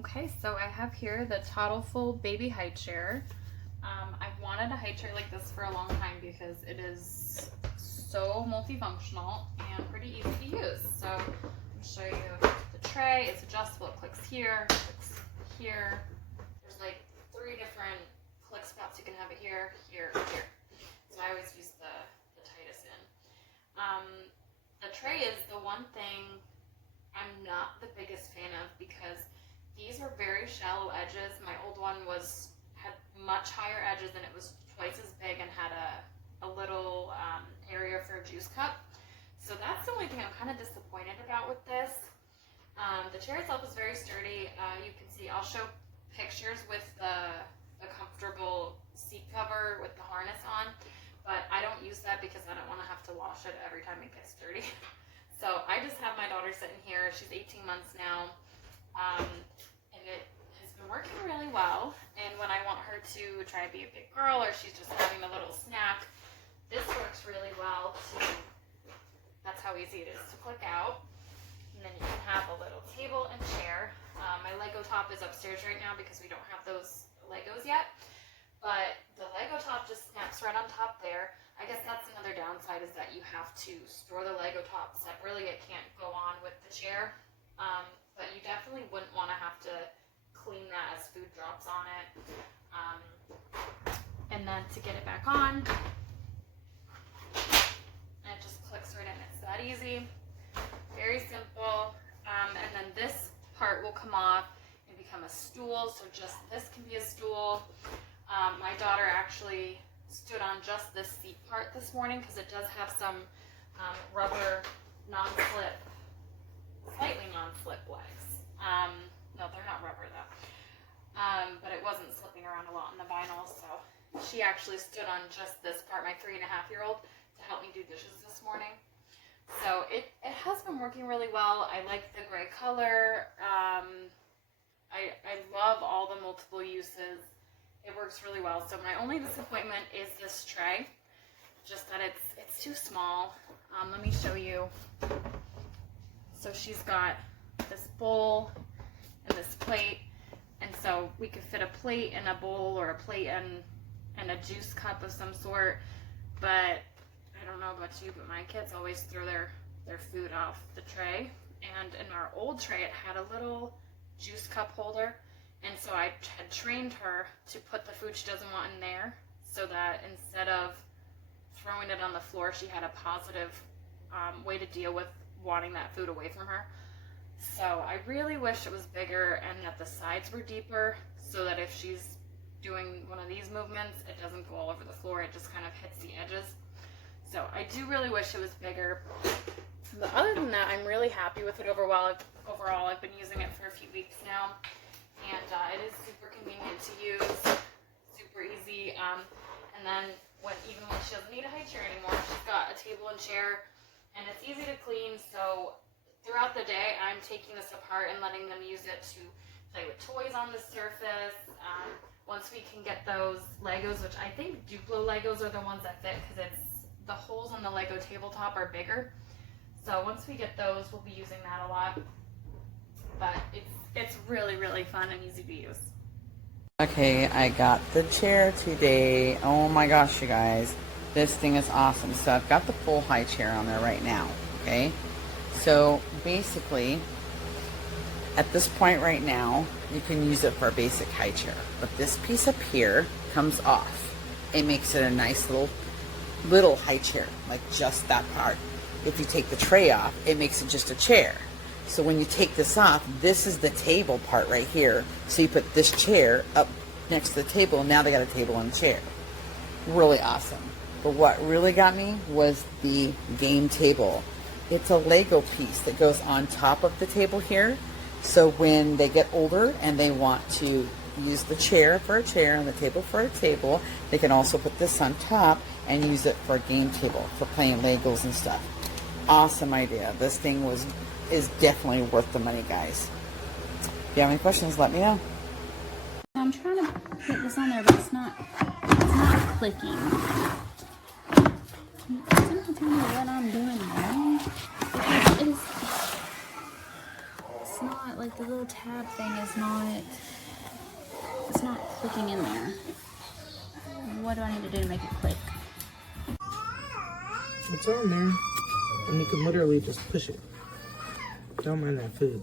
Okay, so I have here the TODEFULL baby high chair. I've wanted a high chair like this for a long time because it is so multifunctional and pretty easy to use. So I'll show you the tray. It's adjustable. It clicks here, clicks here. There's like 3 different click spots. You can have it here, here, here. So I always use the tightest in. The tray is the one thing I'm not the biggest fan of because these are very shallow edges. My old one had much higher edges and it was twice as big and had a little area for a juice cup. So that's the only thing I'm kind of disappointed about with this. The chair itself is very sturdy. You can see, I'll show pictures with the comfortable seat cover with the harness on, but I don't use that because I don't want to have to wash it every time it gets dirty. So I just have my daughter sitting here. She's 18 months now. And it has been working really well. And when I want her to try to be a big girl or she's just having a little snack, this works really well too. That's how easy it is to click out. And then you can have a little table and chair. My Lego top is upstairs right now because we don't have those Legos yet. But the Lego top just snaps right on top there. I guess that's another downside is that you have to store the Lego top separately. It can't go on with the chair. But you definitely wouldn't want to have to clean that as food drops on it. And then to get it back on, it just clicks right in. It's that easy. Very simple. And then this part will come off and become a stool. So just this can be a stool. My daughter actually stood on just this seat part this morning because it does have some rubber non-slip, slightly non-slip legs. No, they're not rubber though. But it wasn't slipping around a lot in the vinyl, so she actually stood on just this part, my 3.5-year-old, to help me do dishes this morning. So it has been working really well. I like the gray color. I love all the multiple uses. It works really well. So my only disappointment is this tray, just that it's too small. Let me show you. So she's got this bowl and this plate, and so we could fit a plate in a bowl or a plate and a juice cup of some sort. But I don't know about you, but my kids always throw their food off the tray. And in our old tray, it had a little juice cup holder. And so I had trained her to put the food she doesn't want in there so that instead of throwing it on the floor, she had a positive way to deal with wanting that food away from her. So I really wish it was bigger and that the sides were deeper so that if she's doing one of these movements, it doesn't go all over the floor. It just kind of hits the edges. So I do really wish it was bigger. But other than that, I'm really happy with it overall. I've been using it for a few weeks now. And it is super convenient to use, super easy. And then even when she doesn't need a high chair anymore, she's got a table and chair, and it's easy to clean. So throughout the day, I'm taking this apart and letting them use it to play with toys on the surface. Once we can get those Legos, which I think Duplo Legos are the ones that fit because the holes on the Lego tabletop are bigger. So once we get those, we'll be using that a lot. But it's really, really fun and easy to use. Okay, I got the chair today. Oh my gosh, you guys. This thing is awesome. So I've got the full high chair on there right now, okay? So basically, at this point right now, you can use it for a basic high chair. But this piece up here comes off. It makes it a nice little high chair, like just that part. If you take the tray off, it makes it just a chair. So when you take this off, this is the table part right here. So you put this chair up next to the table, and now they got a table and a chair. Really awesome. But what really got me was the game table. It's a Lego piece that goes on top of the table here. So when they get older and they want to use the chair for a chair and the table for a table, they can also put this on top and use it for a game table for playing Legos and stuff. Awesome idea. This thing is definitely worth the money, guys. If you have any questions, let me know. I'm trying to put this on there, but it's not clicking. Can you tell me what I'm doing wrong? Because it's not like the little tab thing is not, it's not clicking in there. What do I need to do to make it click? It's on there. And you can literally just push it. Don't mind that food.